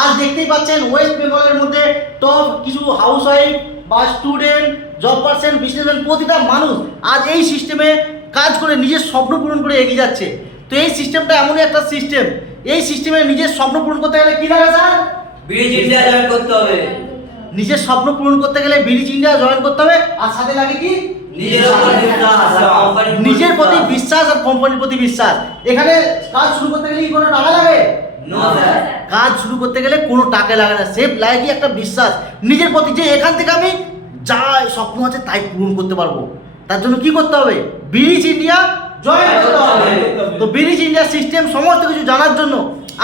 আজ দেখতেই পাচ্ছেন ওয়েস্ট বেঙ্গলের মধ্যে টপ কিছু হাউস ওয়াইফ বা স্টুডেন্ট জব পার্সন বিজনেসম্যান প্রতিটা মানুষ আজ এই সিস্টেমে কাজ করে নিজের স্বপ্ন পূরণ করে এগিয়ে যাচ্ছে। তো এই সিস্টেমটা এমনই একটা সিস্টেম এই সিস্টেমে নিজের স্বপ্ন পূরণ করতে গেলে কি লাগে স্যার ব্রিজ ইন্ডিয়া জয়েন করতে হবে। নিজের স্বপ্ন পূরণ করতে গেলে ব্রিজ ইন্ডিয়া জয়েন করতে হবে। আর সাথে লাগে কি? নিজের প্রতি বিশ্বাস। আর কোম্পানির প্রতি বিশ্বাস। এখানে কাজ শুরু করতে গেলে কি কোনো টাকা লাগে No, sir. কাজ শুরু করতে গেলে কোনো টাকা লাগে না। সেফ কি একটা বিশ্বাস। নিজের প্রতি যে এখান থেকে আমি যা স্বপ্ন আছে তাই পূরণ করতে পারব। তার জন্য কি করতে হবে? ব্রিজ ইন্ডিয়া জয়েন করতে হবে। তো ব্রিজ ইন্ডিয়া সিস্টেম সমস্ত কিছু জানার জন্য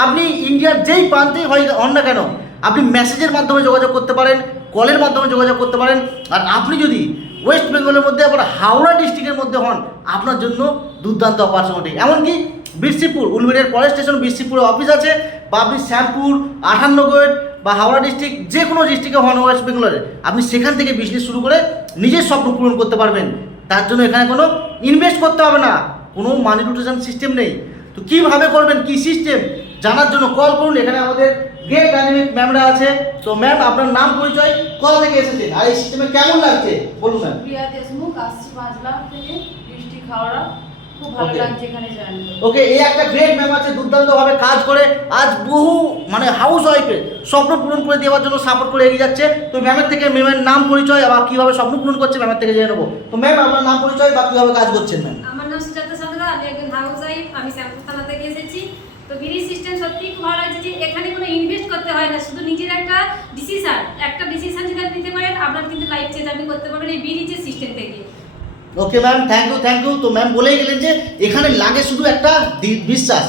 আপনি ইন্ডিয়ার যেই প্রান্তেই হয় হন না কেন, আপনি মেসেজের মাধ্যমে যোগাযোগ করতে পারেন কলের মাধ্যমে যোগাযোগ করতে পারেন। আর আপনি যদি ওয়েস্ট বেঙ্গলের মধ্যে আবার হাওড়া ডিস্ট্রিক্টের মধ্যে হন, আপনার জন্য দুর্দান্ত অপরচুনিটি এমনকি বীরশিবপুর উলবেড়িয়ার পরের স্টেশন বীরশিবপুরে অফিস আছে। বা আপনি শ্যামপুর আঠান্নগর বা হাওড়া ডিস্ট্রিক্ট যে কোনো ডিস্ট্রিক্টে হন ওয়েস্ট বেঙ্গলের আপনি সেখান থেকে বিজনেস শুরু করে নিজের স্বপ্ন পূরণ করতে পারবেন। তার জন্য এখানে কোনো ইনভেস্ট করতে হবে না। কোনো মানি রোটেশন সিস্টেম নেই। তো কীভাবে করবেন? কি সিস্টেম জানার জন্য কল করুন। এখানে আমাদের গেট ডাইনামিক ম্যামরা আছে। তো ম্যাম আপনার নাম, পরিচয়, কোথা থেকে এসেছে আর এই সিস্টেমে কেমন লাগছে? বলুন ম্যাম প্রিয়া দেশমুখ, আসছি থেকে ডিস্ট্রিক্ট হাওড়া। ওকে এই একটা গ্রেট ম্যাম আছে দুর্দান্তভাবে কাজ করে আজ বহু মানে হাউস ওয়াইফের স্বপ্ন পূরণ করে দেওয়ার জন্য সাপোর্ট করে এগিয়ে যাচ্ছে। তো ম্যামের থেকে ম্যামের নাম পরিচয় বা কীভাবে স্বপ্ন পূরণ করছে ম্যামের থেকে জেনে নেব। তো ম্যাম আপনার নাম পরিচয় বা কীভাবে কাজ করছেন ম্যাম আমার নাম সুজাতা সাঁতরা আমি একজন হাউস ওয়াইফ আমি শ্যামপুর থানা থেকে এসেছি। তো বিড়ি সিস্টেম সত্যি খুব ভালো লাগছে যে এখানে কোনো ইনভেস্ট করতে হয় না শুধু নিজের একটা ডিসিশন একটা ডিসিশন যদি আপনি নিতে পারেন আপনার কিন্তু লাইফ চেঞ্জ আপনি করতে পারবেন। এই বিড়ি যে okay ma'am thank you thank you তো ম্যাম বলেই গেলেন যে এখানে লাগে শুধু একটা বিশ্বাস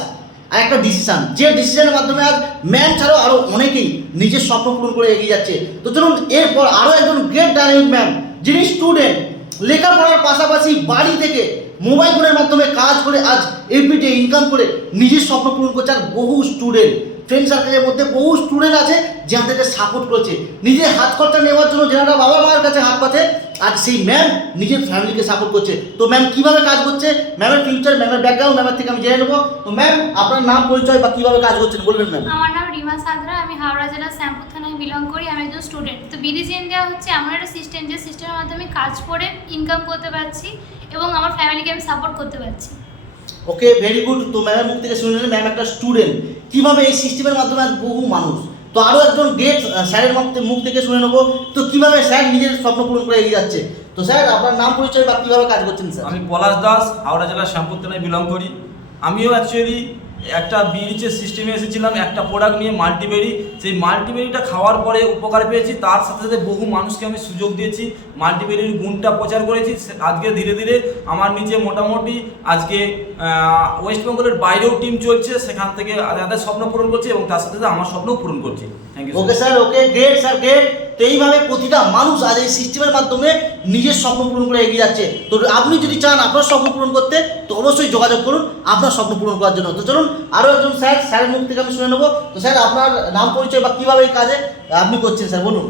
আর একটা ডিসিশান যে ডিসিশনের মাধ্যমে আজ ম্যাম ছাড়াও আরও অনেকেই নিজের স্বপ্ন পূরণ করে এগিয়ে যাচ্ছে। তো চলুন, এরপর আরও একজন গ্রেট ডাইনামিক ম্যাম যিনি স্টুডেন্ট লেখাপড়ার পাশাপাশি বাড়ি থেকে মোবাইল ফোনের মাধ্যমে কাজ করে আজ এপিটে ইনকাম করে নিজের স্বপ্ন পূরণ করছে আর বহু স্টুডেন্ট ফ্রেন্ড সার্কেলের মধ্যে বহু স্টুডেন্ট আছে যে যাদেরকে সাপোর্ট করেছে। নিজের হাত খরচা নেওয়ার জন্য যারা বাবা মায়ের কাছে হাত পাতে আর সেই ম্যাম নিজের ফ্যামিলিকে সাপোর্ট করছে। তো ম্যাম কীভাবে কাজ করছে? ম্যামের ফিউচার ম্যামের ব্যাকগ্রাউন্ড ম্যামের থেকে আমি জেনে নেব। তো ম্যাম আপনার নাম পরিচয় বা কীভাবে কাজ করছেন বলবেন ম্যাম আমার নাম রিমা সাদরা আমি হাওড়া জেলার শ্যামপুর থানায় বিলং করি, আমি একজন স্টুডেন্ট তো বিডিজ ইন্ডিয়া হচ্ছে এমন একটা সিস্টেম যে সিস্টেমের মাধ্যমে কাজ করে ইনকাম করতে পারছি এবং আমার ফ্যামিলিকে আমি সাপোর্ট করতে পারছি। ওকে ভেরি গুড তো ম্যামের মুখ থেকে শুনে ম্যাম একটা স্টুডেন্ট কীভাবে এই সিস্টেমের মাধ্যমে আজ বহু মানুষ? তো আরও একজন গেট স্যারের মুখ থেকে শুনে নেব। তো কীভাবে স্যার নিজের স্বপ্ন পূরণ করে এগিয়ে যাচ্ছে? তো স্যার আপনার নাম পরিচয় বা কীভাবে কাজ করছেন স্যার আমি পলাশ দাস, হাওড়া জেলার শ্যামপুর থানায় বিলং করি। আমিও অ্যাকচুয়ালি একটা বিরিচের সিস্টেমে এসেছিলাম একটা প্রোডাক্ট নিয়ে মাল্টিবেরি সেই মাল্টিবেরিটা খাওয়ার পরে উপকার পেয়েছি। তার সাথে সাথে বহু মানুষকে আমি সুযোগ দিয়েছি মাল্টিবেরির গুণটা প্রচার করেছি। সে- আজকে ধীরে ধীরে আমার নিচে মোটামুটি আজকে ওয়েস্ট বেঙ্গলের বাইরেও টিম চলছে। সেখান থেকে তাদের স্বপ্ন পূরণ করছে এবং তার সাথে সাথে আমার স্বপ্নও পূরণ করছি। Thank you okay sir okay great sir great তো এইভাবে প্রতিটা মানুষ আজ এই সিস্টেমের মাধ্যমে নিজের স্বপ্ন পূরণ করে এগিয়ে যাচ্ছে। তো আপনি যদি চান আপনার স্বপ্ন পূরণ করতে, তো অবশ্যই যোগাযোগ করুন আপনার স্বপ্ন পূরণ করার জন্য। তো চলুন আরও একজন স্যার, স্যারের মুখ থেকে আমি শুনে নেব। তো স্যার, আপনার নাম পরিচয় বা কীভাবে এই কাজে আপনি করছেন স্যার, বলুন।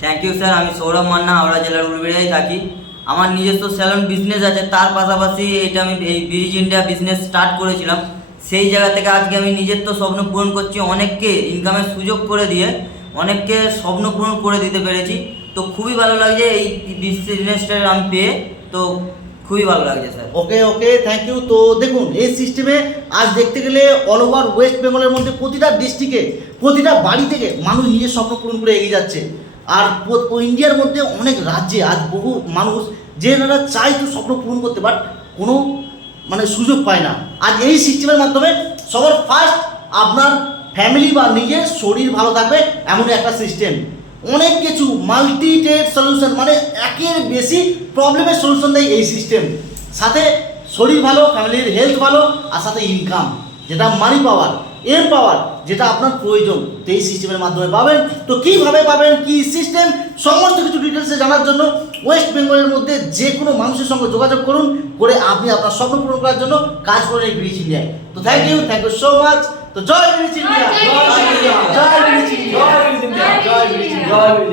থ্যাংক ইউ স্যার আমি সৌরভ মান্না, হাওড়া জেলার উলবেড়িয়ায় থাকি। আমার নিজস্ব স্যালন বিজনেস আছে। তার পাশাপাশি এটা আমি এই ব্রিজ ইন্ডিয়া বিজনেস স্টার্ট করেছিলাম। সেই জায়গা থেকে আজকে আমি নিজের তো স্বপ্ন পূরণ করছি। অনেককে ইনকামের সুযোগ করে দিয়ে অনেককে স্বপ্ন পূরণ করে দিতে পেরেছি। তো খুবই ভালো লাগছে এই বিজনেসটা আমি পেয়ে। তো খুবই ভালো লাগছে, sir. Okay okay thank you তো দেখুন, এই সিস্টেমে আজ দেখতে গেলে অল ওভার ওয়েস্ট বেঙ্গলের মধ্যে প্রতিটা ডিস্ট্রিক্টে প্রতিটা বাড়ি থেকে মানুষ নিজের স্বপ্ন পূরণ করে এগিয়ে যাচ্ছে। আর ইন্ডিয়ার মধ্যে অনেক রাজ্যে আজ বহু মানুষ, যে যারা চায় তো স্বপ্ন পূরণ করতে বাট কোনো মানে সুযোগ পায় না। আজ এই সিস্টেমের মাধ্যমে সবার ফার্স্ট আপনার ফ্যামিলি বা নিজের শরীর ভালো থাকবে, এমনই একটা সিস্টেম অনেক কিছু মাল্টি টেড সলিউশন মানে একের বেশি প্রবলেমের সলিউশন দেয় এই সিস্টেম সাথে শরীর ভালো ফ্যামিলির হেলথ ভালো, আর সাথে ইনকাম যেটা মানি পাওয়ার এর পাওয়ার যেটা আপনার প্রয়োজন। তো এই সিস্টেমের মাধ্যমে পাবেন। তো কীভাবে পাবেন, কি সিস্টেম সমস্ত কিছু ডিটেলসে জানার জন্য ওয়েস্ট বেঙ্গলের মধ্যে যে কোনো মানুষের সঙ্গে যোগাযোগ করুন, করে আপনি আপনার স্বপ্ন পূরণ করার জন্য কাজ করে এই ব্রিজ ইন্ডিয়ায় তো thank you thank you so much তো জয় ব্রিজ ইন্ডিয়া জয় ব্রিজ ইন্ডিয়া। জয় ব্রিজ ইন্ডিয়া জয় ব্রিজ ইন্ডিয়া জয় ব্রিজ